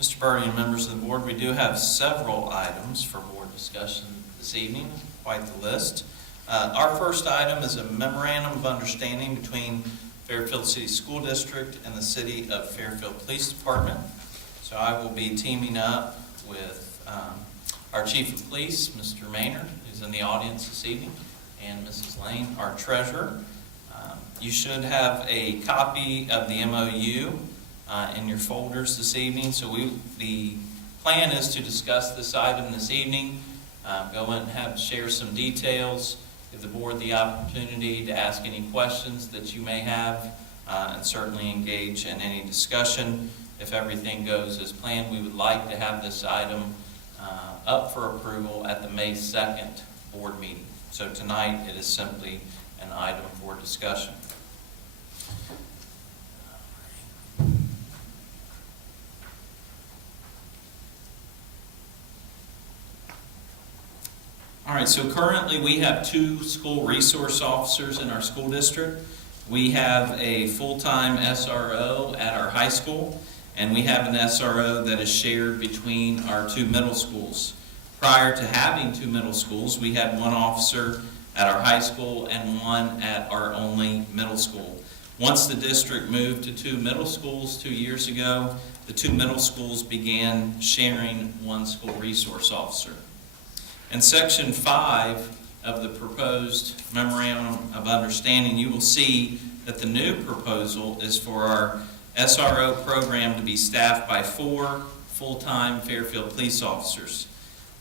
Mr. Birdie and members of the board, we do have several items for board discussion this evening, quite the list. Our first item is a memorandum of understanding between Fairfield City School District and the City of Fairfield Police Department. So I will be teaming up with our Chief of Police, Mr. Maynard, who's in the audience this evening, and Mrs. Lane, our treasurer. You should have a copy of the MOU in your folders this evening. So the plan is to discuss this item this evening, go in and share some details, give the board the opportunity to ask any questions that you may have, and certainly engage in any discussion. If everything goes as planned, we would like to have this item up for approval at the May 2nd board meeting. So tonight it is simply an item for discussion. All right, so currently we have 2 school resource officers in our school district. We have a full-time SRO at our high school, and we have an SRO that is shared between our 2 middle schools. Prior to having 2 middle schools, we had 1 officer at our high school and 1 at our only middle school. Once the district moved to 2 middle schools 2 years ago, the 2 middle schools began sharing 1 school resource officer. In Section 5 of the proposed Memorandum of Understanding, you will see that the new proposal is for our SRO program to be staffed by 4 full-time Fairfield police officers.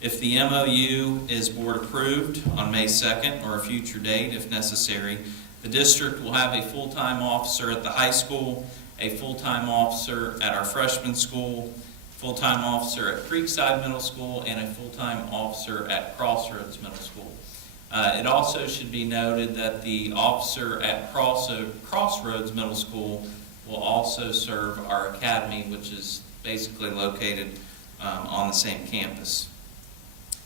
If the MOU is board approved on May 2nd or a future date if necessary, the district will have a full-time officer at the high school, a full-time officer at our freshman school, full-time officer at Creekside Middle School, and a full-time officer at Crossroads Middle School. It also should be noted that the officer at Crossroads Middle School will also serve our academy, which is basically located on the same campus.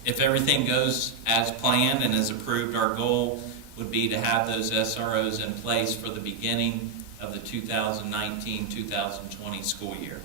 If everything goes as planned and as approved, our goal would be to have those SROs in place for the beginning of the 2019-2020 school year.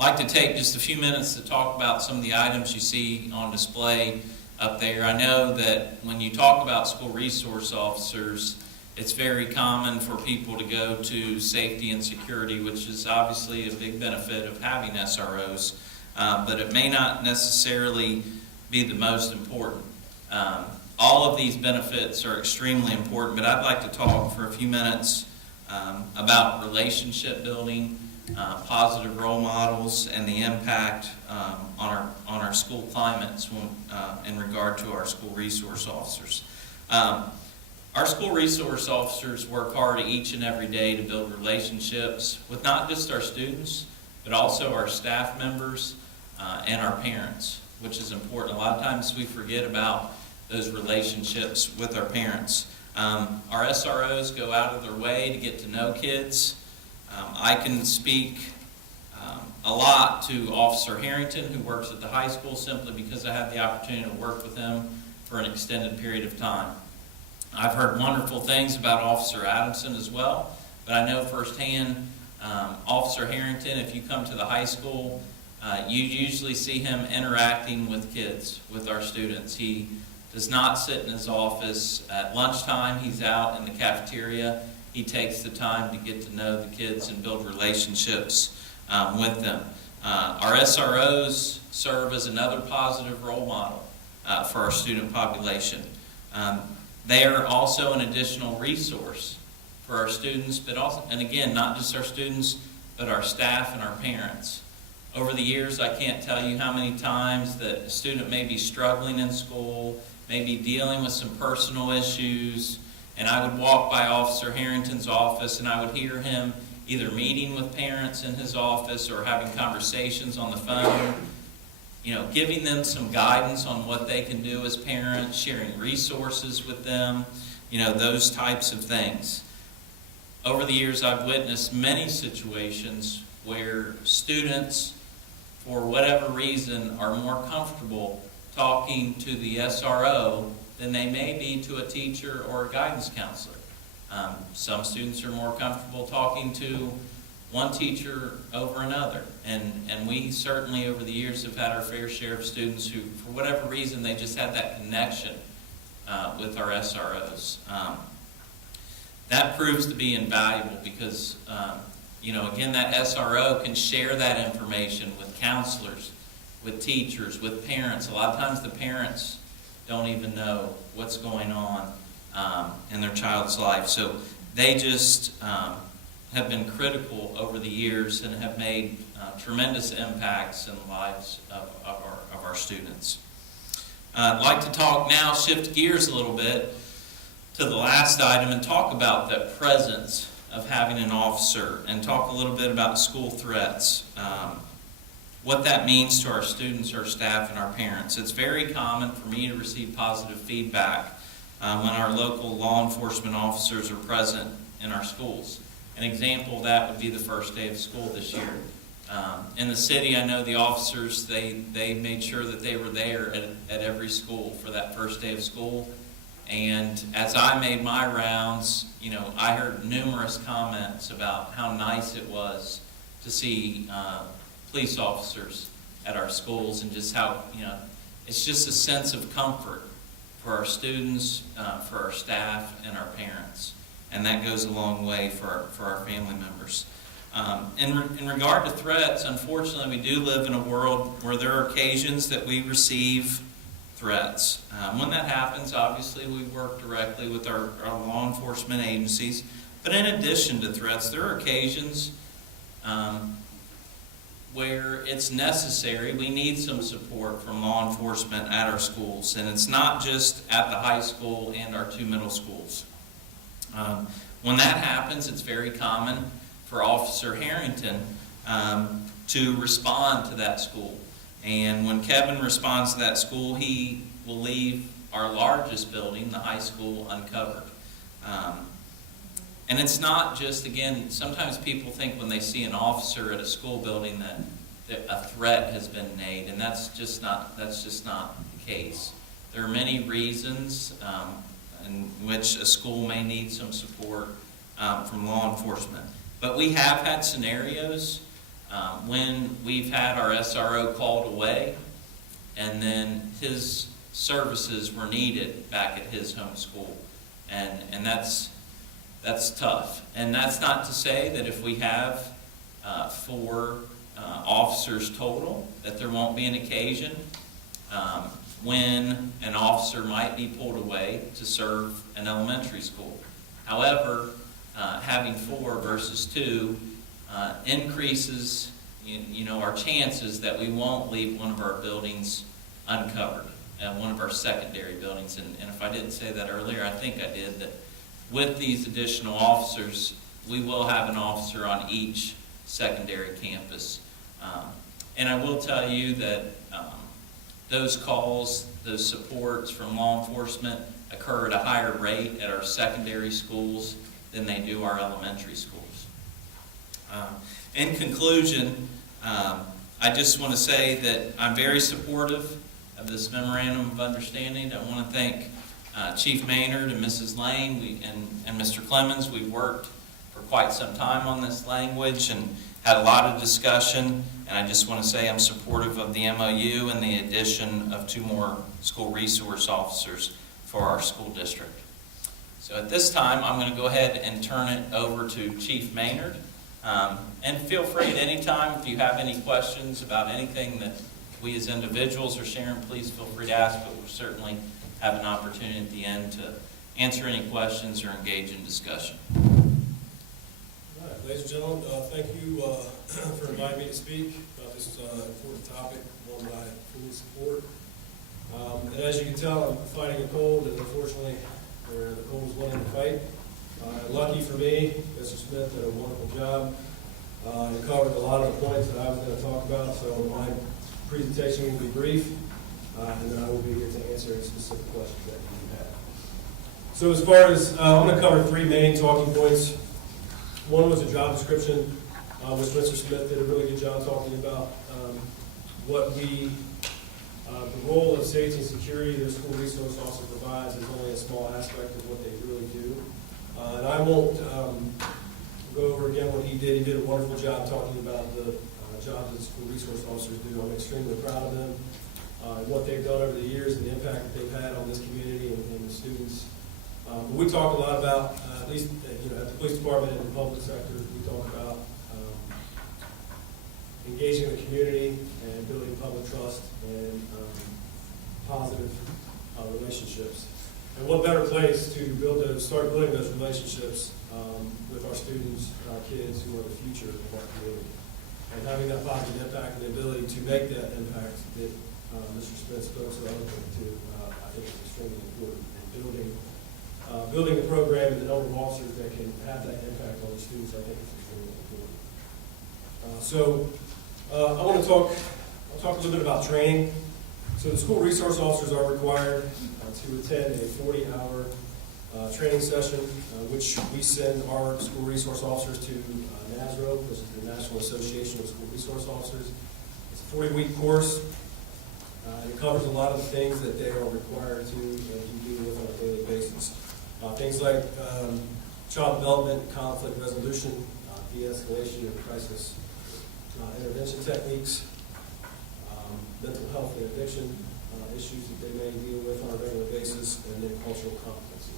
I'd like to take just a few minutes to talk about some of the items you see on display up there. I know that when you talk about school resource officers, it's very common for people to go to safety and security, which is obviously a big benefit of having SROs, but it may not necessarily be the most important. All of these benefits are extremely important, but I'd like to talk for a few minutes about relationship building, positive role models, and the impact on our school climates in regard to our school resource officers. Our school resource officers work hard each and every day to build relationships with not just our students, but also our staff members and our parents, which is important. A lot of times we forget about those relationships with our parents. Our SROs go out of their way to get to know kids. I can speak a lot to Officer Harrington, who works at the high school, simply because I have the opportunity to work with him for an extended period of time. I've heard wonderful things about Officer Adamson as well, but I know firsthand Officer Harrington, if you come to the high school, you usually see him interacting with kids, with our students. He does not sit in his office at lunchtime. He's out in the cafeteria. He takes the time to get to know the kids and build relationships with them. Our SROs serve as another positive role model for our student population. They are also an additional resource for our students, but also, and again, not just our students, but our staff and our parents. Over the years, I can't tell you how many times that a student may be struggling in school, may be dealing with some personal issues, and I would walk by Officer Harrington's office and I would hear him either meeting with parents in his office or having conversations on the phone, giving them some guidance on what they can do as parents, sharing resources with them, those types of things. Over the years, I've witnessed many situations where students, for whatever reason, are more comfortable talking to the SRO than they may be to a teacher or a guidance counselor. Some students are more comfortable talking to one teacher over another. And we certainly over the years have had our fair share of students who, for whatever reason, they just had that connection with our SROs. That proves to be invaluable because, again, that SRO can share that information with counselors, with teachers, with parents. A lot of times the parents don't even know what's going on in their child's life. So they just have been critical over the years and have made tremendous impacts in the lives of our students. I'd like to talk now, shift gears a little bit to the last item and talk about the presence of having an officer and talk a little bit about school threats, what that means to our students, our staff, and our parents. It's very common for me to receive positive feedback when our local law enforcement officers are present in our schools. An example of that would be the first day of school this year. In the city, I know the officers, they made sure that they were there at every school for that first day of school. And as I made my rounds, I heard numerous comments about how nice it was to see police officers at our schools, and just how, it's just a sense of comfort for our students, for our staff, and our parents. And that goes a long way for our family members. In regard to threats, unfortunately, we do live in a world where there are occasions that we receive threats. When that happens, obviously, we work directly with our law enforcement agencies. But in addition to threats, there are occasions where it's necessary. We need some support from law enforcement at our schools. And it's not just at the high school and our 2 middle schools. When that happens, it's very common for Officer Harrington to respond to that school. And when Kevin responds to that school, he will leave our largest building, the high school, uncovered. And it's not just, again, sometimes people think when they see an officer at a school building that a threat has been made, and that's just not the case. There are many reasons in which a school may need some support from law enforcement. But we have had scenarios when we've had our SRO called away, and then his services were needed back at his home school. And that's tough. And that's not to say that if we have 4 officers total, that there won't be an occasion when an officer might be pulled away to serve an elementary school. However, having 4 versus 2 increases our chances that we won't leave one of our buildings uncovered, one of our secondary buildings. And if I didn't say that earlier, I think I did, that with these additional officers, we will have an officer on each secondary campus. And I will tell you that those calls, those supports from law enforcement occur at a higher rate at our secondary schools than they do our elementary schools. In conclusion, I just want to say that I'm very supportive of this memorandum of understanding. I want to thank Chief Maynard and Mrs. Lane and Mr. Clemens. We've worked for quite some time on this language and had a lot of discussion, and I just want to say I'm supportive of the MOU and the addition of 2 more school resource officers for our school district. So at this time, I'm going to go ahead and turn it over to Chief Maynard. And feel free at any time, if you have any questions about anything that we as individuals are sharing, please feel free to ask, but we'll certainly have an opportunity at the end to answer any questions or engage in discussion. All right, ladies and gentlemen, thank you for inviting me to speak about this important topic, one that I fully support. And as you can tell, I'm fighting a cold, and unfortunately, the cold is winning the fight. Lucky for me, Mr. Smith did a wonderful job. He covered a lot of the points that I was going to talk about, so my presentation will be brief, and then I will be here to answer any specific questions that you have. So as far as, I want to cover 3 main talking points. One was a job description, which Mr. Smith did a really good job talking about the role of safety and security the school resource officer provides is only a small aspect of what they really do. And I won't go over again what he did. He did a wonderful job talking about the jobs that school resource officers do. I'm extremely proud of them and what they've done over the years and the impact that they've had on this community and the students. We talk a lot about, at least at the police department and the public sector, we talk about engaging the community and building public trust and positive relationships. And what better place to start building those relationships with our students, our kids who are the future of our community. And having that positive impact and the ability to make that impact that Mr. Smith spoke so eloquently to, I think is extremely important. And building a program and the number of officers that can have that impact on the students, I think is extremely important. I want to I'll talk a little bit about training. So the school resource officers are required to attend a 40-hour training session, which we send our school resource officers to NASRO, which is the National Association of School Resource Officers. It's a 40-week course. And it covers a lot of the things that they are required to do with on a daily basis. Things like child development, conflict resolution, de-escalation and crisis intervention techniques, mental health and addiction issues that they may deal with on a regular basis, and then cultural competency.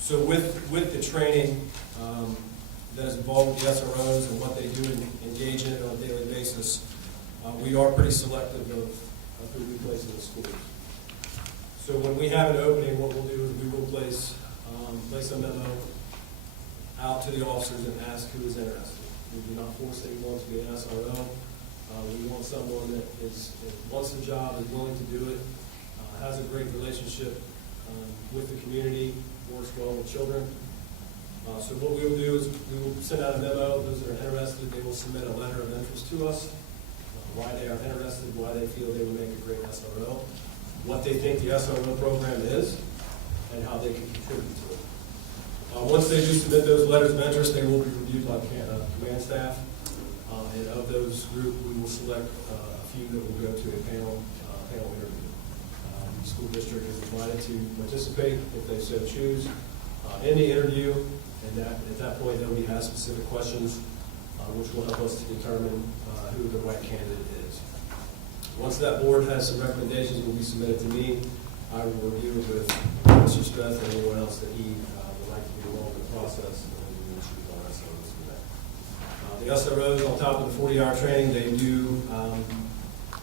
So with the training that is involved with the SROs and what they do and engage in on a daily basis, we are pretty selective of who we place in the schools. So when we have an opening, what we'll do is we will place a memo out to the officers and ask who is interested. We do not force anyone to be an SRO. We want someone that wants the job, is willing to do it, has a great relationship with the community, works well with children. So what we will do is we will send out a memo. Those that are interested, they will submit a letter of interest to us, why they are interested, why they feel they would make a great SRO, what they think the SRO program is, and how they can contribute to it. Once they do submit those letters of interest, they will be reviewed by command staff. And of those group, we will select a few that will go to a panel interview. The school district is invited to participate if they so choose in the interview, and at that point they'll be asked specific questions, which will help us to determine who the right candidate is. Once that board has some recommendations, will be submitted to me. I will review it with Mr. Smith and anyone else that he would like to be involved in the process, and then we will choose our SROs for that. The SROs, on top of the 40-hour training, they do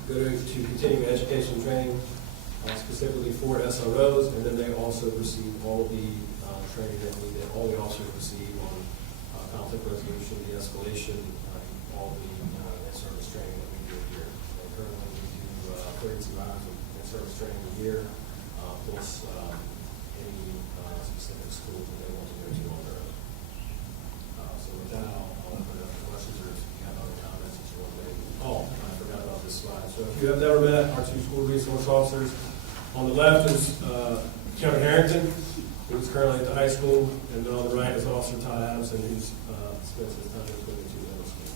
go to continuing education training specifically for SROs, and then they also receive all the training that all the officers receive on conflict resolution, de-escalation, all the in-service training that we do here. And currently we do 32 hours of in-service training a year, plus any specific schools that they want to go to on their own. So with that, I'll open it up to questions, or if you have other comments that you want to make. Oh, I forgot about this slide. So if you have never met our two school resource officers, on the left is Kevin Harrington, who's currently at the high school, and then on the right is Officer Todd Adamson, who's spends his time in the two middle school.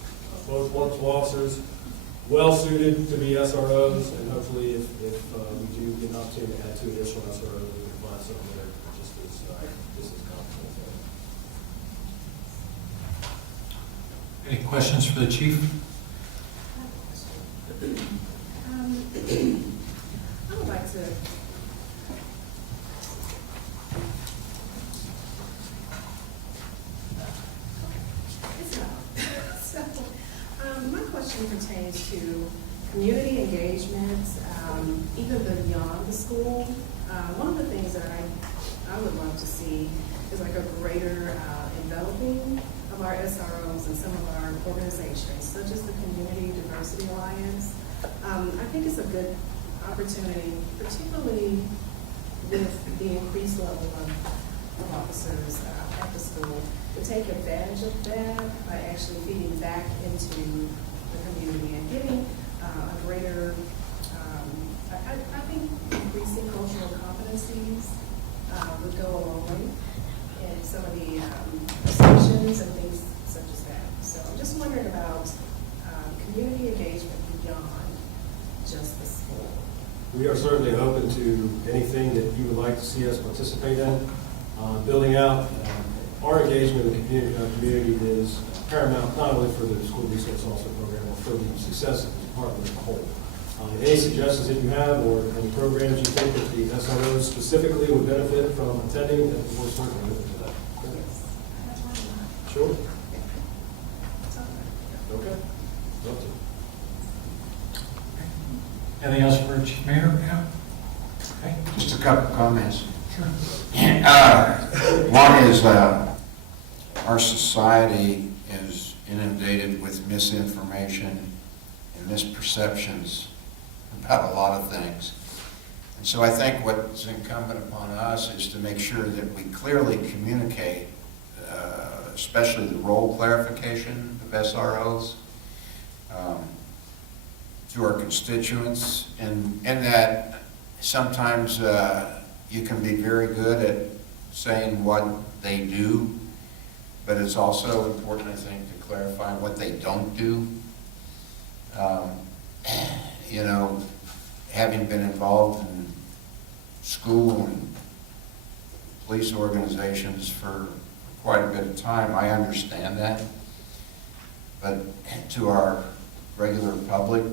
Both wonderful officers, well suited to be SROs, and hopefully if we do get an opportunity to add two additional SROs, we can find someone that are just as competent. Any questions for the chief? I would like to my question pertains to community engagement, even beyond the school. One of the things that I would love to see is like a greater enveloping of our SROs and some of our organizations, such as the Community Diversity Alliance. I think it's a good opportunity, particularly with the increased level of officers at the school, to take advantage of that by actually feeding back into the community and giving a greater, I think increasing cultural competencies would go a long way in some of the sessions and things such as that. So I'm just wondering about community engagement beyond just the school. We are certainly open to anything that you would like to see us participate in. Building out our engagement in the community is paramount, not only for the school resource officer program, but for the success of the department as a whole. Any suggestions that you have, or any programs you think that the SROs specifically would benefit from attending, that we're certainly open to that. Sure? Okay. Love to. Anything else for Chief Mayor? Yeah? Okay. Just a couple comments. Sure. One is our society is inundated with misinformation and misperceptions about a lot of things. And so I think what's incumbent upon us is to make sure that we clearly communicate, especially the role clarification of SROs, to our constituents, and that sometimes you can be very good at saying what they do, but it's also important, I think, to clarify what they don't do. You know, having been involved in school and police organizations for quite a bit of time, I understand that. But to our regular public,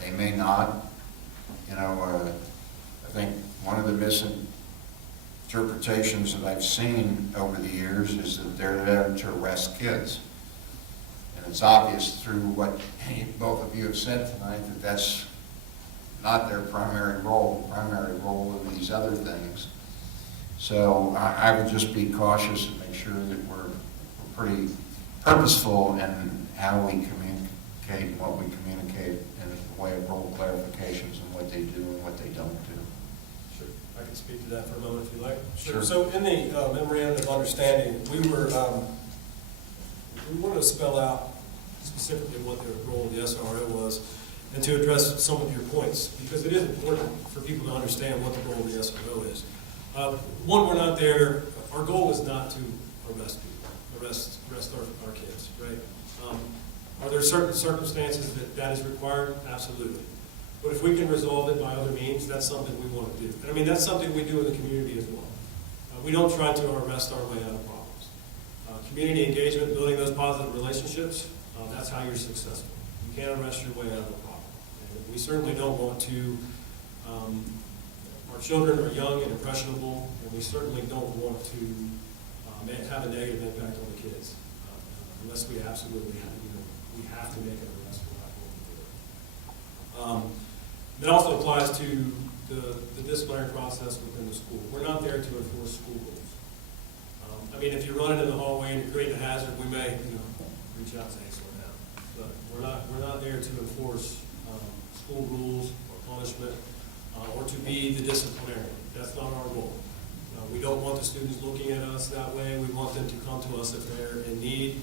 they may not. You know, I think one of the misinterpretations that I've seen over the years is that they're there to arrest kids. And it's obvious through what both of you have said tonight that that's not their primary role. The primary role in these other things. So I would just be cautious and make sure that we're pretty purposeful in how we communicate and what we communicate in the way of role clarifications and what they do and what they don't do. Sure. I can speak to that for a moment if you like. Sure. So in the memorandum of understanding, we wanted to spell out specifically what the role of the SRO was and to address some of your points, because it is important for people to understand what the role of the SRO is. One, we're not there, our goal is not to arrest people, arrest our kids, right? Are there certain circumstances that is required? Absolutely. But if we can resolve it by other means, that's something we want to do. And I mean, that's something we do in the community as well. We don't try to arrest our way out of problems. Community engagement, building those positive relationships, that's how you're successful. You can't arrest your way out of a problem. And we certainly don't want to, our children are young and impressionable, and we certainly don't want to have a negative impact on the kids, unless we absolutely have, we have to make an arrest. We're not going to do it. It also applies to the disciplinary process within the school. We're not there to enforce school rules. I mean, if you're running in the hallway and you're creating a hazard, we may, reach out and say, slow down. But we're not there to enforce school rules or punishment or to be the disciplinarian. That's not our goal. We don't want the students looking at us that way. We want them to come to us if they're in need.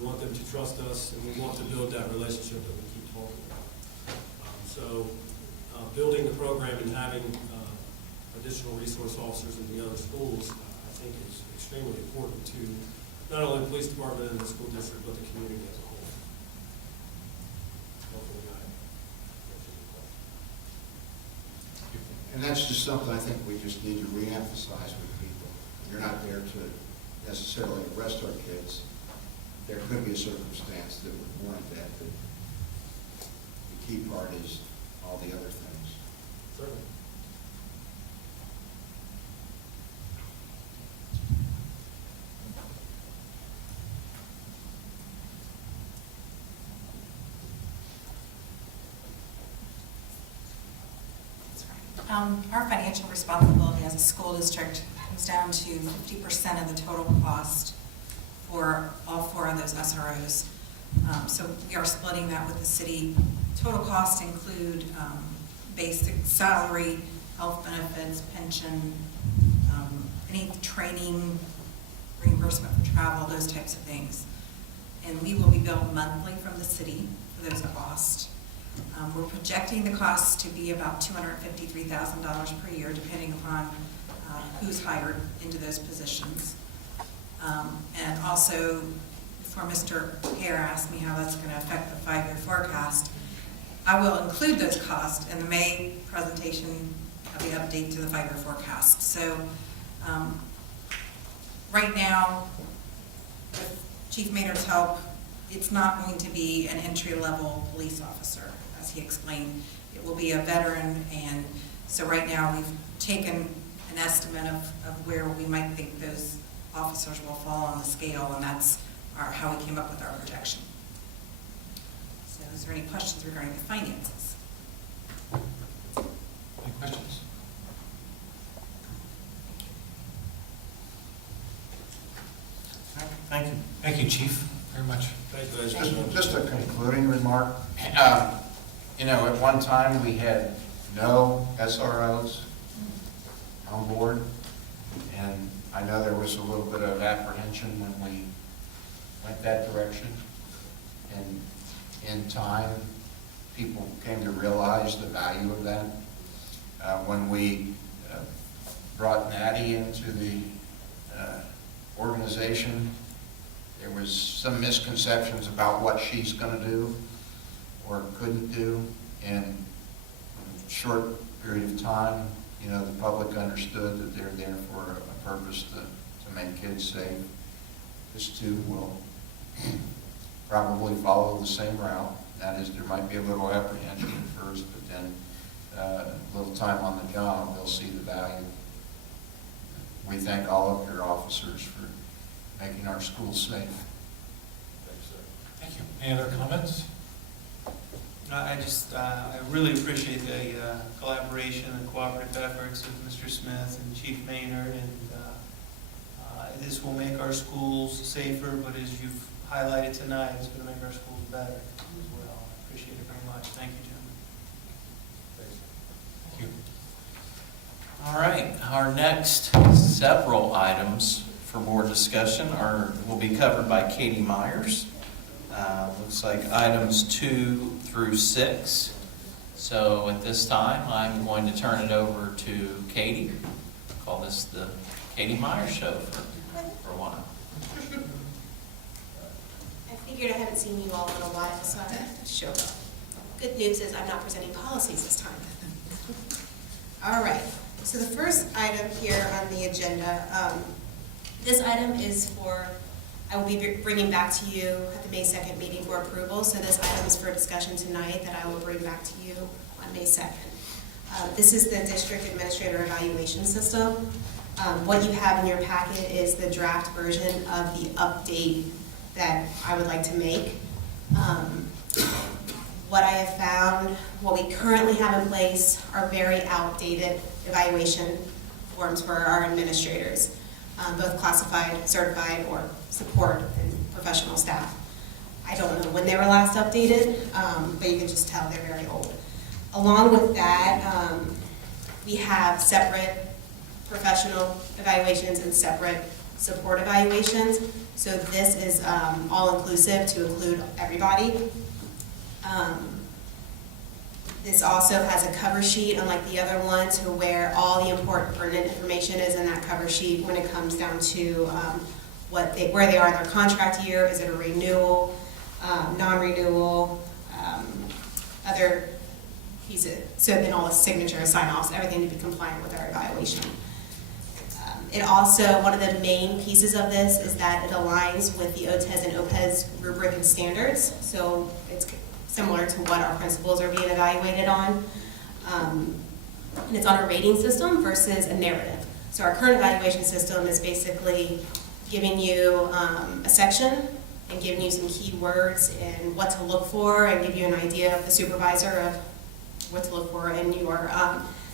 We want them to trust us, and we want to build that relationship that we keep talking about. So building the program and having additional resource officers in the other schools, I think is extremely important to not only the police department and the school district, but the community as a whole. Hopefully I answered your question. And that's just something I think we just need to reemphasize with people. You're not there to necessarily arrest our kids. There could be a circumstance that would warrant that, but the key part is all the other things. Certainly. Our financial responsibility as a school district comes down to 50% of the total cost for all 4 of those SROs. So we are splitting that with the city. Total costs include basic salary, health benefits, pension, any training, reimbursement for travel, those types of things. And we will be billed monthly from the city for those costs. We're projecting the costs to be about $253,000 per year, depending upon who's hired into those positions. And also, before Mr. Hare asked me how that's going to affect the 5-year forecast, I will include those costs in the May presentation of the update to the 5-year forecast. So Right now, with Chief Maynard's help, it's not going to be an entry-level police officer, as he explained. It will be a veteran, and so right now, we've taken an estimate of where we might think those officers will fall on the scale, and that's how we came up with our projection. So is there any questions regarding the finances? Any questions? Thank you. Thank you, Chief, very much. Thank you, ladies and gentlemen. Just a concluding remark. You know, at one time, we had no SROs on board, and I know there was a little bit of apprehension when we went that direction. And in time, people came to realize the value of that. When we brought Natty into the organization, there was some misconceptions about what she's going to do or couldn't do. And in a short period of time, you know, the public understood that they're there for a purpose to make kids safe. This too will probably follow the same route. That is, there might be a little apprehension at first, but then a little time on the job, they'll see the value. We thank all of your officers for making our schools safe. Thanks, sir. Thank you. Any other comments? I really appreciate the collaboration and cooperative efforts of Mr. Smith and Chief Maynard, and this will make our schools safer, but as you've highlighted tonight, it's going to make our schools better as well. I appreciate it very much. Thank you, gentlemen. Thank you. All right, our next several items for more discussion will be covered by Katie Myers. Looks like items 2 through 6. So at this time, I'm going to turn it over to Katie. Call this the Katie Myers Show for a while. I figured I haven't seen you all in a while, so I show up. Good news is I'm not presenting policies this time. All right, so the first item here on the agenda, this item is I will be bringing back to you at the May 2nd meeting for approval. So this item is for discussion tonight that I will bring back to you on May 2nd. This is the District Administrator Evaluation System. What you have in your packet is the draft version of the update that I would like to make. What I have found, what we currently have in place are very outdated evaluation forms for our administrators, both classified, certified, or support and professional staff. I don't know when they were last updated, but you can just tell they're very old. Along with that, we have separate professional evaluations and separate support evaluations. So this is all-inclusive to include everybody. This also has a cover sheet, unlike the other one, to where all the important pertinent information is in that cover sheet when it comes down to where they are in their contract year. Is it a renewal, non-renewal, other pieces. So then all the signatures, sign-offs, everything to be compliant with our evaluation. It also, one of the main pieces of this is that it aligns with the OTES and OPES rubric and standards. So it's similar to what our principals are being evaluated on. And it's on a rating system versus a narrative. So our current evaluation system is basically giving you a section and giving you some key words and what to look for, and give you an idea of the supervisor of what to look for in your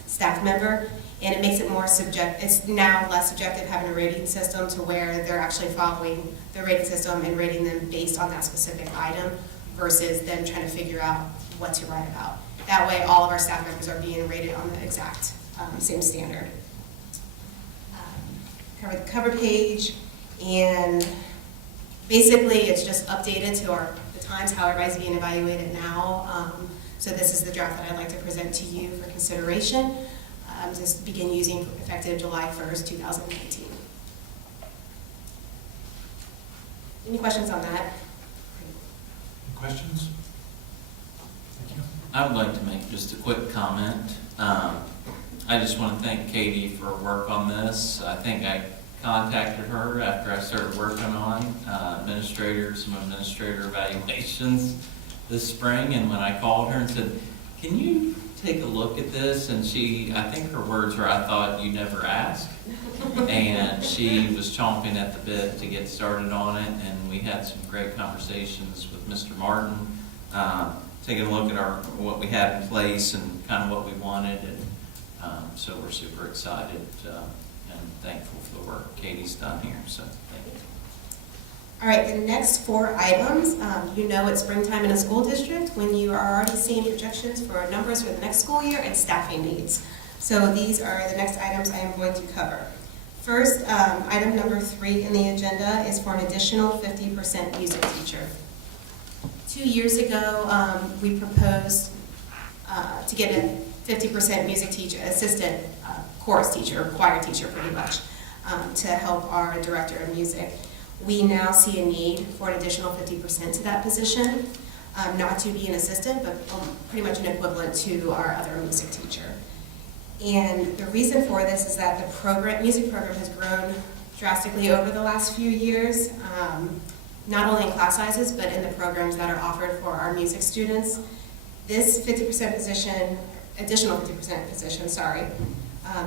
staff member. And it makes it more subjective. It's now less subjective having a rating system to where they're actually following the rating system and rating them based on that specific item versus them trying to figure out what to write about. That way, all of our staff members are being rated on the exact same standard. Cover the cover page, and basically it's just updated to the times how everybody's being evaluated now. So this is the draft that I'd like to present to you for consideration. Just begin using effective July 1st, 2019. Any questions on that? Any questions? Thank you. I would like to make just a quick comment. I just want to thank Katie for her work on this. I think I contacted her after I started working on some administrator evaluations this spring, and when I called her and said, can you take a look at this? And I think her words were, I thought you never asked. And she was chomping at the bit to get started on it, and we had some great conversations with Mr. Martin, taking a look at what we had in place and kind of what we wanted, and so we're super excited and thankful for the work Katie's done here, so thank you. All right, the next 4 items, you know it's springtime in a school district when you are already seeing projections for numbers for the next school year and staffing needs. So these are the next items I am going to cover. First, item number 3 in the agenda is for an additional 50% music teacher. 2 years ago, we proposed to get a 50% music teacher, assistant chorus teacher, choir teacher pretty much, to help our director of music. We now see a need for an additional 50% to that position, not to be an assistant, but pretty much an equivalent to our other music teacher. And the reason for this is that the music program has grown drastically over the last few years, not only in class sizes, but in the programs that are offered for our music students. This 50% position, additional 50% position,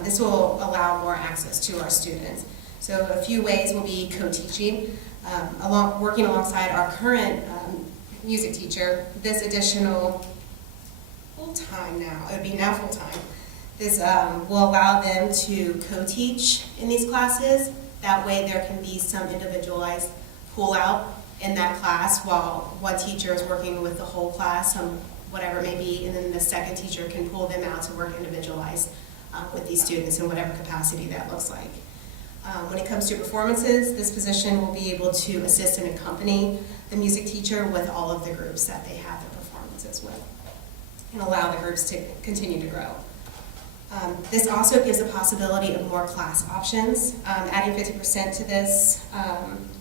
this will allow more access to our students. So a few ways will be co-teaching, working alongside our current music teacher. This additional full-time now, it would be now full-time. This will allow them to co-teach in these classes. That way there can be some individualized pull-out in that class while one teacher is working with the whole class, whatever it may be, and then the second teacher can pull them out to work individualized with these students in whatever capacity that looks like. When it comes to performances, this position will be able to assist and accompany the music teacher with all of the groups that they have their performances with and allow the groups to continue to grow. This also gives a possibility of more class options. Adding 50% to this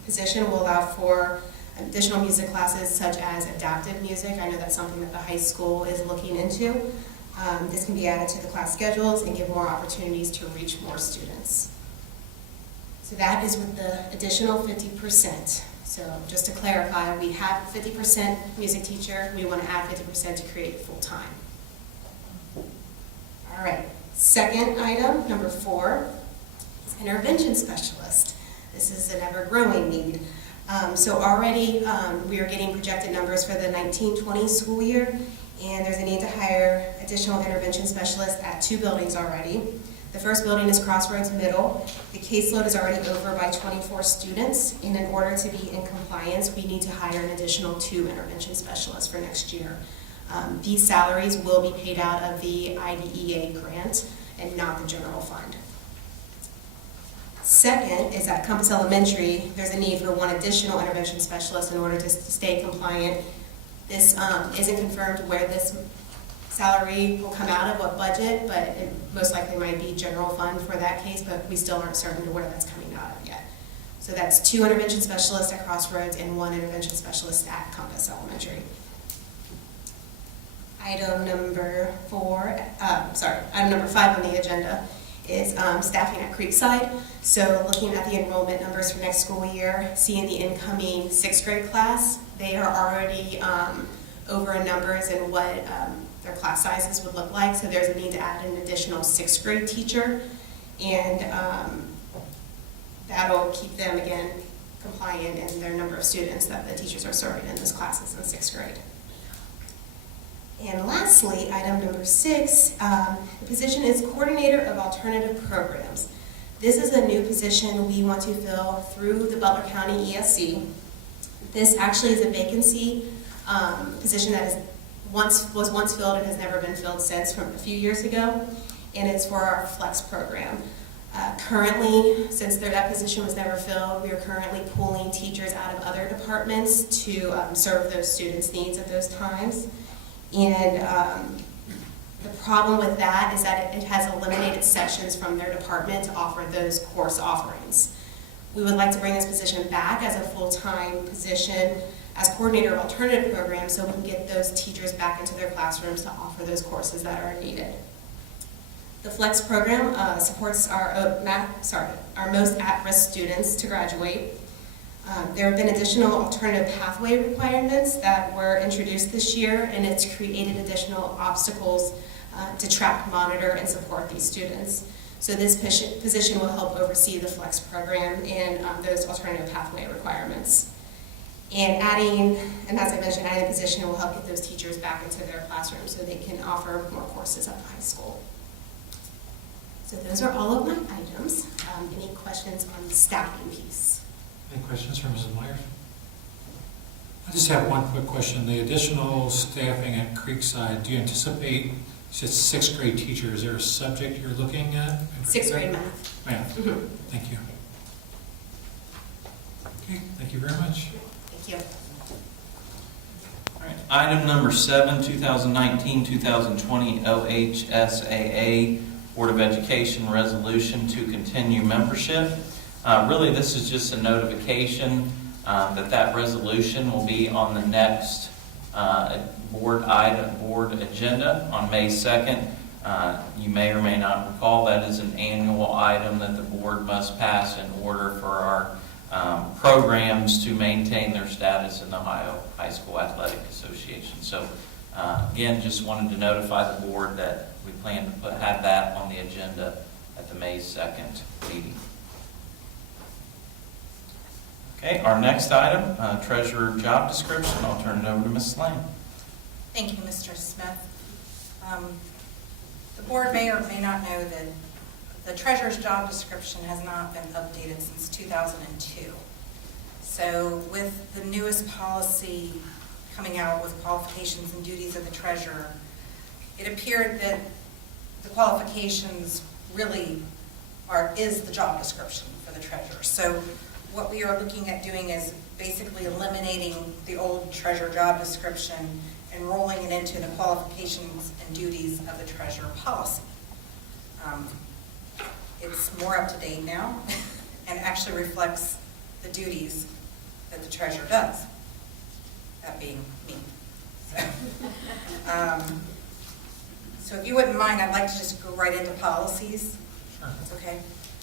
position will allow for additional music classes such as adaptive music. I know that's something that the high school is looking into. This can be added to the class schedules and give more opportunities to reach more students. So that is with the additional 50%. So just to clarify, we have 50% music teacher. We want to add 50% to create full-time. All right, second item, number 4, is intervention specialist. This is an ever-growing need. So already we are getting projected numbers for the 19-20 school year, and there's a need to hire additional intervention specialists at 2 buildings already. The first building is Crossroads Middle. The caseload is already over by 24 students, and in order to be in compliance, we need to hire an additional 2 intervention specialists for next year. These salaries will be paid out of the IDEA grant and not the general fund. Second is at Compass Elementary, there's a need for 1 additional intervention specialist in order to stay compliant. This isn't confirmed where this salary will come out of, what budget, but it most likely might be general fund for that case, but we still aren't certain to where that's coming out of yet. So that's 2 intervention specialists at Crossroads and 1 intervention specialist at Compass Elementary. Item number 5 on the agenda is staffing at Creekside. So looking at the enrollment numbers for next school year, seeing the incoming 6th grade class, they are already over in numbers and what their class sizes would look like. So there's a need to add an additional 6th grade teacher, and that'll keep them, again, compliant in their number of students that the teachers are serving in those classes in 6th grade. And lastly, item number 6, the position is Coordinator of Alternative Programs. This is a new position we want to fill through the Butler County ESC. This actually is a vacancy position that was once filled and has never been filled since, from a few years ago, and it's for our FLEX program. Currently, since that position was never filled, we are currently pulling teachers out of other departments to serve those students' needs at those times. And the problem with that is that it has eliminated sections from their department to offer those course offerings. We would like to bring this position back as a full-time position as coordinator of alternative programs so we can get those teachers back into their classrooms to offer those courses that are needed. The FLEX program supports our most at-risk students to graduate. There have been additional alternative pathway requirements that were introduced this year, and it's created additional obstacles to track, monitor, and support these students. So this position will help oversee the FLEX program and those alternative pathway requirements. And as I mentioned, adding a position will help get those teachers back into their classrooms so they can offer more courses at the high school. So those are all of my items. Any questions on the staffing piece? Any questions for Mrs. Myers? I just have one quick question. The additional staffing at Creekside, do you anticipate, you said sixth grade teacher, is there a subject you're looking at? Sixth grade math. Math. Mhm. Thank you. Okay, thank you very much. Thank you. All right, item number 7, 2019-2020 OHSAA Board of Education resolution to continue membership. Really, this is just a notification that resolution will be on the next board agenda on May 2nd. You may or may not recall that is an annual item that the board must pass in order for our programs to maintain their status in the Ohio High School Athletic Association. So again, just wanted to notify the board that we plan to have that on the agenda at the May 2nd meeting. Okay, our next item, treasurer job description. I'll turn it over to Ms. Lane. Thank you, Mr. Smith. The board may or may not know that the treasurer's job description has not been updated since 2002. So with the newest policy coming out with qualifications and duties of the treasurer, it appeared that the qualifications really is the job description for the treasurer. So what we are looking at doing is basically eliminating the old treasurer job description and rolling it into the qualifications and duties of the treasurer policy. It's more up to date now and actually reflects the duties that the treasurer does, that being me. So if you wouldn't mind, I'd like to just go right into policies. Sure. That's okay.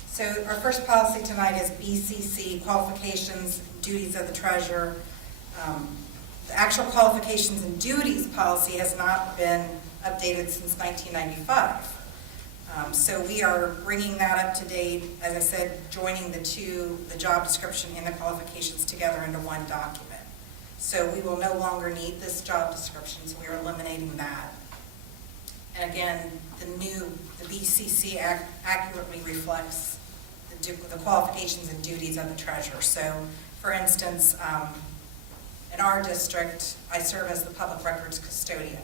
So our first policy tonight is BCC, qualifications, duties of the treasurer. The actual qualifications and duties policy has not been updated since 1995. So we are bringing that up to date, as I said, joining the job description and the qualifications together into one document. So we will no longer need this job description, so we are eliminating that. And again, the BCC accurately reflects the qualifications and duties of the treasurer. So, for instance, in our district, I serve as the public records custodian.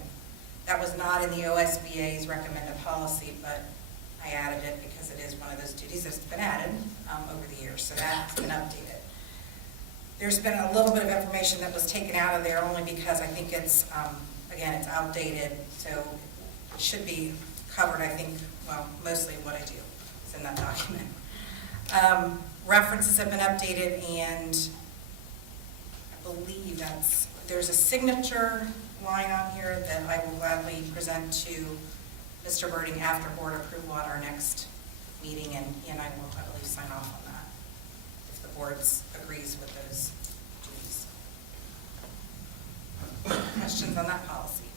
That was not in the OSBA's recommended policy, but I added it because it is one of those duties that's been added over the years, so that's been updated. There's been a little bit of information that was taken out of there only because I think it's, again, it's outdated, so it should be covered, I think, well, mostly what I do is in that document. References have been updated, and I believe there's a signature line on here that I will gladly present to Mr. Birding after board approval at our next meeting, and he and I will, I believe, sign off on that if the board agrees with those duties. Questions on that policy?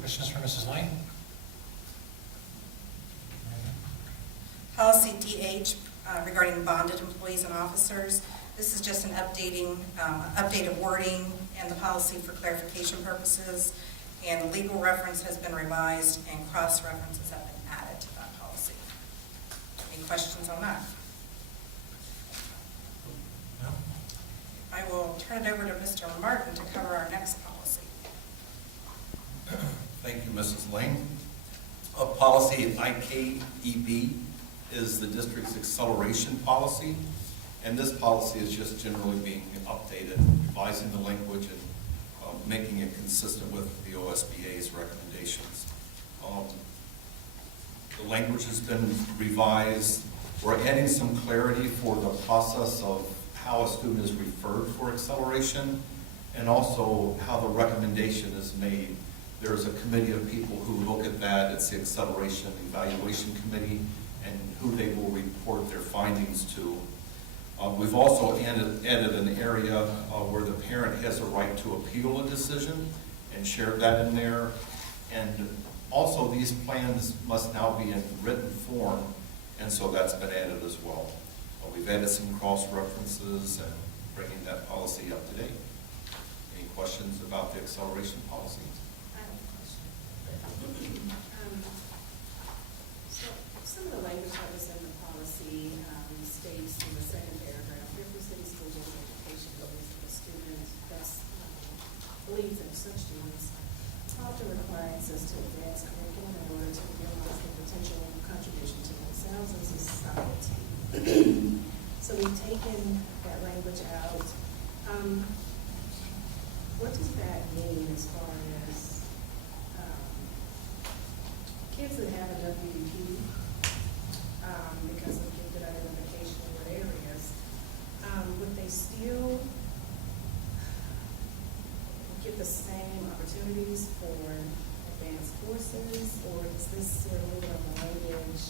Questions for Mrs. Lane? Policy DH regarding bonded employees and officers. This is just an updated wording in the policy for clarification purposes, and legal reference has been revised and cross-references have been added to that policy. Any questions on that? No? I will turn it over to Mr. Martin to cover our next policy. Thank you, Mrs. Lane. Policy IKEB is the district's acceleration policy, and this policy is just generally being updated, revising the language and making it consistent with the OSBA's recommendations. The language has been revised. We're adding some clarity for the process of how a student is referred for acceleration, and also how the recommendation is made There's a committee of people who look at that. It's the Acceleration Evaluation Committee, and who they will report their findings to. We've also added an area where the parent has a right to appeal a decision, and shared that in there. And also, these plans must now be in written form, and so that's been added as well. We've added some cross-references and bringing that policy up to date. Any questions about the acceleration policy? I have a question. So some of the language that was in the policy states in the second paragraph, Fairfield City School Board of Education believes that a student believes that such students often require access to advanced curriculum in order to realize their potential contribution to themselves and society. So we've taken that language out. What does that mean as far as kids that have an WDP because of gifted identification in what areas, would they still get the same opportunities for advanced courses, or is this sort of a language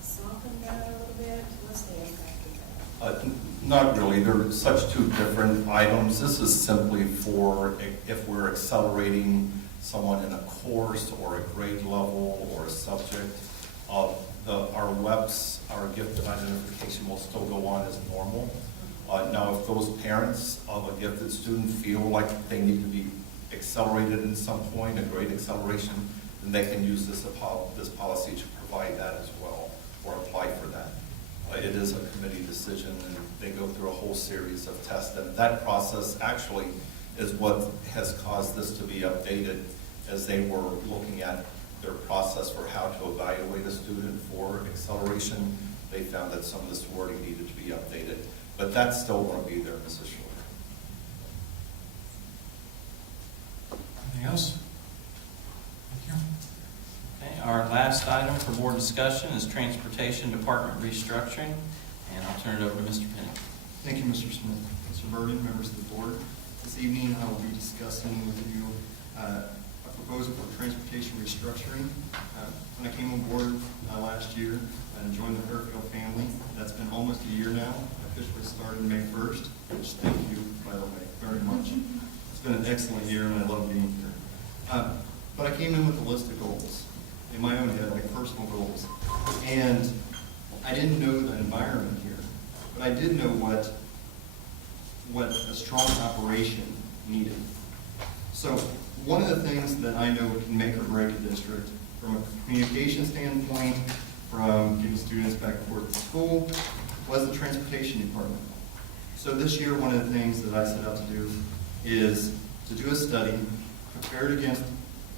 soften that a little bit? What's the impact of that? Not really. They're such two different items. This is simply for if we're accelerating someone in a course or a grade level or a subject. Our WEPs, our gifted identification, will still go on as normal. Now, if those parents of a gifted student feel like they need to be accelerated in some point, a grade acceleration, then they can use this policy to provide that as well, or apply for that. It is a committee decision, and they go through a whole series of tests, and that process actually is what has caused this to be updated as they were looking at their process for how to evaluate a student for acceleration. They found that some of this wording needed to be updated, but that's still going to be there, Mrs. Shore. Anything else? Thank you. Okay, our last item for board discussion is Transportation Department restructuring, and I'll turn it over to Mr. Penny. Thank you, Mr. Smith. Mr. Burden, members of the board. This evening, I will be discussing with you a proposal for transportation restructuring. When I came on board last year and joined the Fairfield family, that's been almost a year now. I officially started May 1st, which thank you, by the way, very much. It's been an excellent year, and I love being here. But I came in with a list of goals in my own head, like personal goals. And I didn't know the environment here, but I did know what a strong operation needed. So one of the things that I know can make or break a district, from a communication standpoint, from getting students back and forth to school, was the transportation department. So this year, one of the things that I set out to do is to do a study, compare it against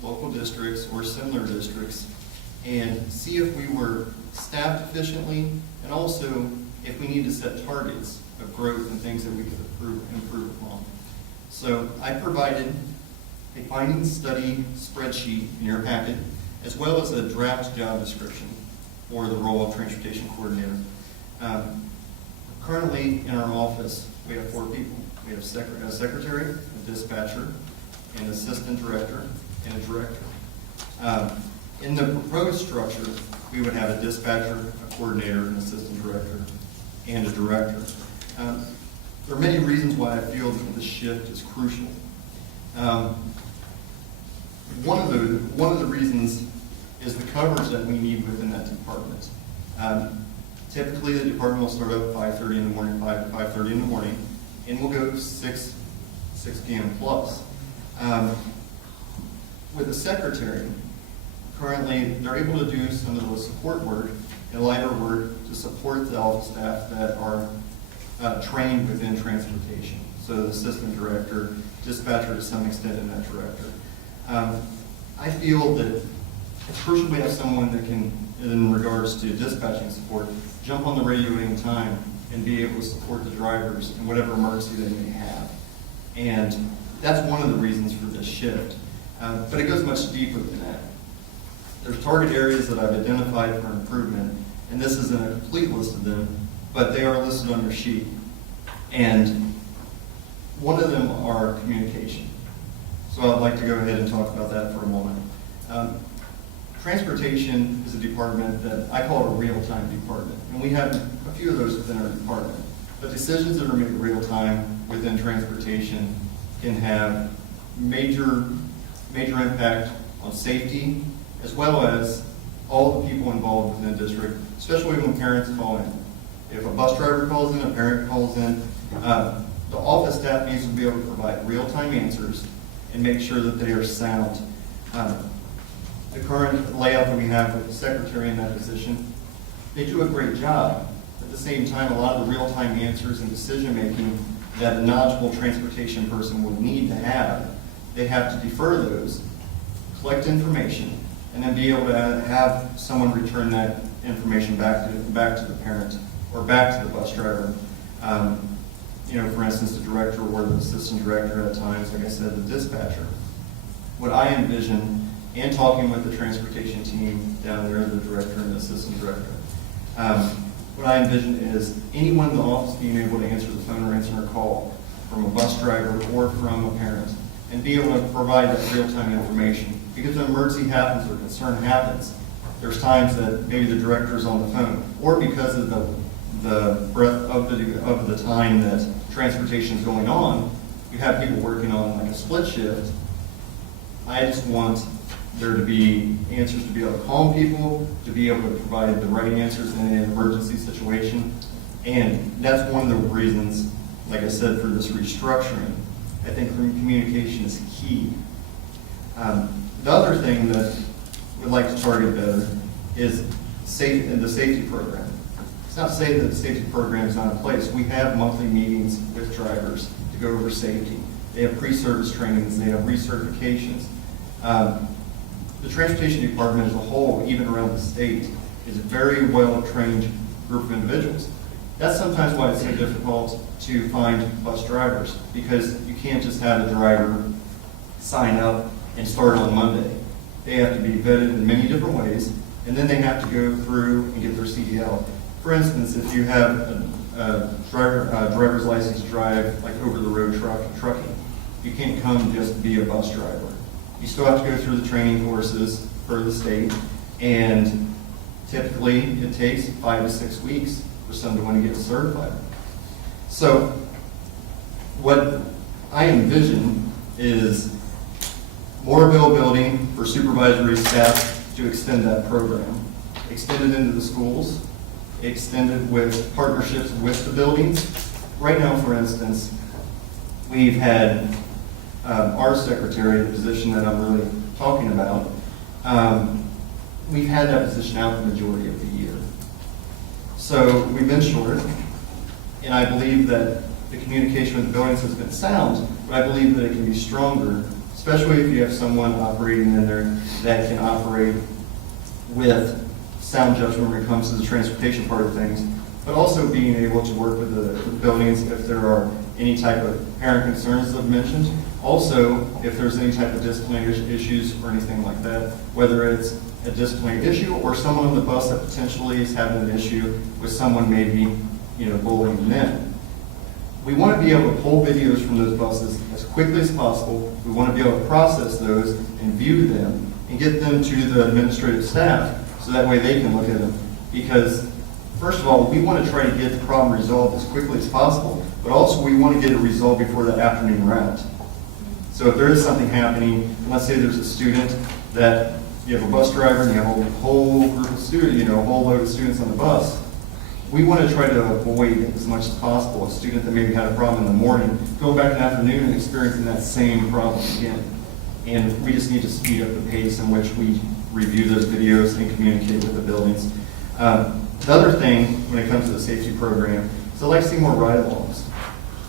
local districts or similar districts, and see if we were staffed efficiently, and also if we need to set targets of growth and things that we could improve upon. So I provided a findings study spreadsheet in your packet, as well as a draft job description for the role of transportation coordinator. Currently in our office, we have 4 people. We have a secretary, a dispatcher, an assistant director, and a director. In the proposed structure, we would have a dispatcher, a coordinator, an assistant director, and a director. There are many reasons why I feel that this shift is crucial. One of the reasons is the coverage that we need within that department. Typically, the department will start up 5:30 in the morning, 5 to 5:30 in the morning, and we'll go 6 p.m. plus. With the secretary, currently, they're able to do some of the support work and lighter work to support the office staff that are trained within transportation. So the assistant director, dispatcher to some extent, and that director. I feel that it's crucial we have someone that can, in regards to dispatching support, jump on the radio any time and be able to support the drivers in whatever emergency they may have. And that's one of the reasons for this shift. But it goes much deeper than that. There's target areas that I've identified for improvement, and this isn't a complete list of them, but they are listed on your sheet. And one of them are communication. So I'd like to go ahead and talk about that for a moment. Transportation is a department that I call a real-time department, and we have a few of those within our department. But decisions that are made real-time within transportation can have major impact on safety, as well as all the people involved within the district, especially when parents call in. If a bus driver calls in, a parent calls in, the office staff needs to be able to provide real-time answers and make sure that they are sound. The current layout that we have with the secretary in that position, they do a great job. At the same time, a lot of the real-time answers and decision-making that a knowledgeable transportation person would need to have, they have to defer those, collect information, and then be able to have someone return that information back to the parent or back to the bus driver. For instance, the director or the assistant director at times, like I said, the dispatcher. What I envision, and talking with the transportation team down there, the director and the assistant director, what I envision is anyone in the office being able to answer the phone or answer a call from a bus driver or from a parent, and be able to provide that real-time information. Because an emergency happens or concern happens, there's times that maybe the director is on the phone, or because of the breadth of the time that transportation is going on, you have people working on like a split shift. I just want there to be answers to be able to calm people, to be able to provide the right answers in an emergency situation. And that's one of the reasons, like I said, for this restructuring. I think communication is key. The other thing that we'd like to target better is the safety program. It's not to say that the safety program is not in place. We have monthly meetings with drivers to go over safety. They have pre-service trainings, they have recertifications. The transportation department as a whole, even around the state, is a very well-trained group of individuals. That's sometimes why it's so difficult to find bus drivers, because you can't just have a driver sign up and start on Monday. They have to be vetted in many different ways, and then they have to go through and get their CDL. For instance, if you have a driver's license to drive like over-the-road trucking, you can't come just be a bus driver. You still have to go through the training courses for the state, and typically it takes 5 to 6 weeks for someone to get certified. So what I envision is more availability for supervisory staff to extend that program, extend it into the schools, extend it with partnerships with the buildings. Right now, for instance, we've had our secretary, the position that I'm really talking about, we've had that position out the majority of the year. So we've been short, and I believe that the communication with the buildings has been sound, but I believe that it can be stronger, especially if you have someone operating in there that can operate with sound judgment when it comes to the transportation part of things, but also being able to work with the buildings if there are any type of parent concerns that I've mentioned. Also, if there's any type of disciplinary issues or anything like that, whether it's a disciplinary issue or someone on the bus that potentially is having an issue with someone maybe, bullying them. We want to be able to pull videos from those buses as quickly as possible. We want to be able to process those and view them and get them to the administrative staff so that way they can look at them. Because, first of all, we want to try to get the problem resolved as quickly as possible, but also we want to get it resolved before that afternoon route. So if there is something happening, let's say there's a student that you have a bus driver and you have a whole group of students, a whole load of students on the bus, we want to try to avoid as much as possible a student that maybe had a problem in the morning, going back in the afternoon and experiencing that same problem again. And we just need to speed up the pace in which we review those videos and communicate with the buildings. The other thing when it comes to the safety program is I like to see more ride-alongs.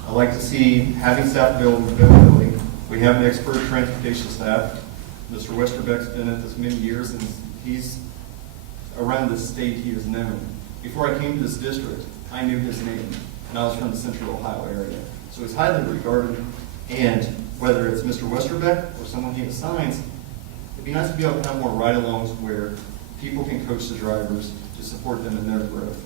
I like to see having staff availability. We have an expert transportation staff. Mr. Westerbeck's been at this many years, and he's around the state he is known. Before I came to this district, I knew his name, and I was from the Central Ohio area. So he's highly regarded, and whether it's Mr. Westerbeck or someone he assigns, it'd be nice to be able to have more ride-alongs where people can coach the drivers to support them in their growth.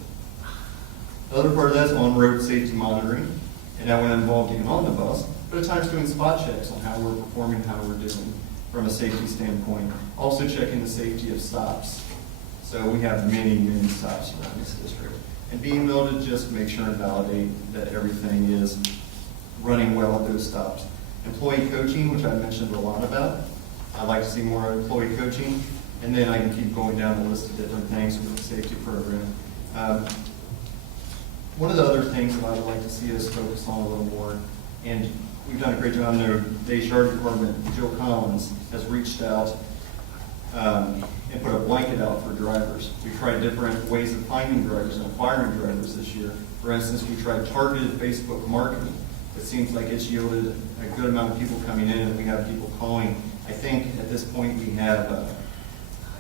The other part of that is on-road safety monitoring, and that would involve getting on the bus, but but at times doing spot checks on how we're performing, how we're doing from a safety standpoint. Also checking the safety of stops. So we have many, many stops around this district. And being able to just make sure and validate that everything is running well at those stops. Employee coaching, which I mentioned a lot about. I'd like to see more employee coaching. And then I can keep going down the list of different things with the safety program. One of the other things that I would like to see us focus on a little more, and we've done a great job in the HR department, Jill Collins has reached out and put a blanket out for drivers. We tried different ways of finding drivers and acquiring drivers this year. For instance, we tried targeted Facebook marketing. It seems like it's yielded a good amount of people coming in, and we have people calling. I think at this point we have, I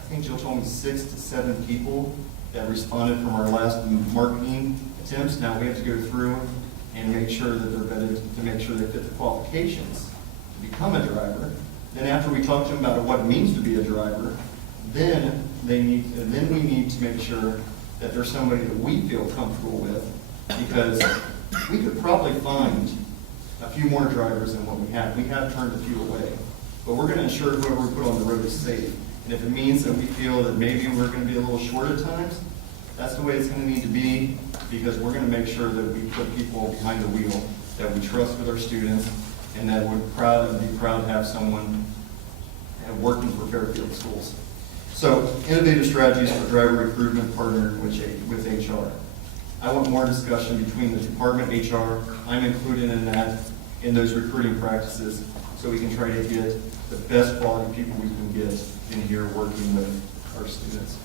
think Jill told me 6 to 7 people that responded from our last marketing attempts. Now we have to go through and make sure that they're vetted to make sure they fit the qualifications to become a driver. Then after we talk to them about what it means to be a driver, then we need to make sure that there's somebody that we feel comfortable with, because we could probably find a few more drivers than what we have. We have turned a few away, but we're going to ensure whoever we put on the road is safe. And if it means that we feel that maybe we're going to be a little short at times, that's the way it's going to need to be, because we're going to make sure that we put people behind the wheel that we trust with our students, and that we're proud to have someone working for Fairfield Schools. So, innovative strategies for driver recruitment partnered with HR. I want more discussion between the department, HR. I'm included in that, in those recruiting practices, so we can try to get the best quality people we can get in here working with our students.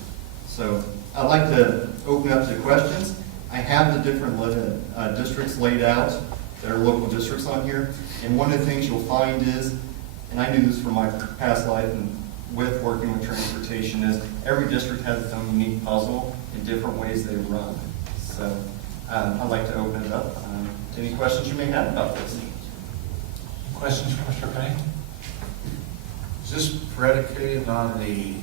So I'd like to open up to questions. I have the different districts laid out. There are local districts on here. And one of the things you'll find is, and I knew this from my past life and with working with transportation, is every district has its own unique puzzle in different ways they run. So I'd like to open it up to any questions you may have about this. Questions for Mr. Penny? Is this predicated on the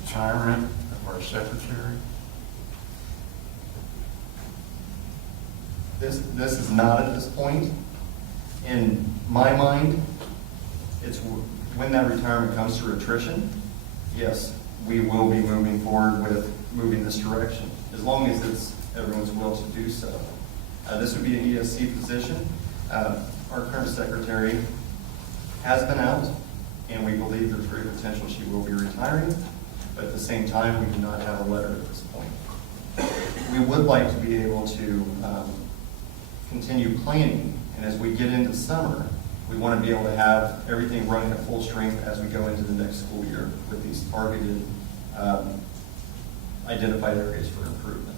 retirement of our secretary? This is not at this point. In my mind, it's when that retirement comes to attrition, yes, we will be moving forward with moving this direction, as long as it's everyone's will to do so. This would be an ESC position. Our current secretary has been out, and we believe there's great potential she will be retiring, but at the same time, we do not have a letter at this point. We would like to be able to continue planning, and as we get into summer, we want to be able to have everything running at full strength as we go into the next school year with these targeted, identified areas for improvement.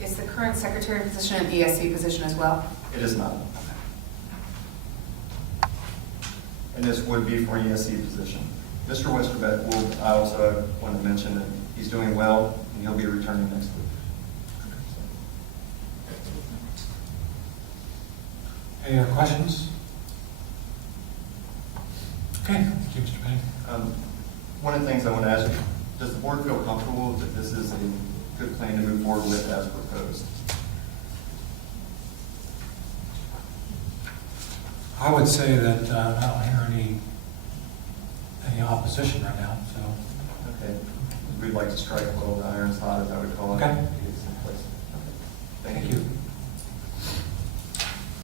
Is the current secretary position an ESC position as well? It is not. And this would be for an ESC position. Mr. Westerbeck will, I also want to mention that he's doing well, and he'll be returning next week. Any other questions? Okay, thank you, Mr. Penny. One of the things I want to ask you, does the board feel comfortable that this is a good plan to move forward with as proposed? I would say that I don't hear any opposition right now, so. Okay. We'd like to strike while the iron's hot, as I would call it. Okay. Get this in place. Okay. Thank you.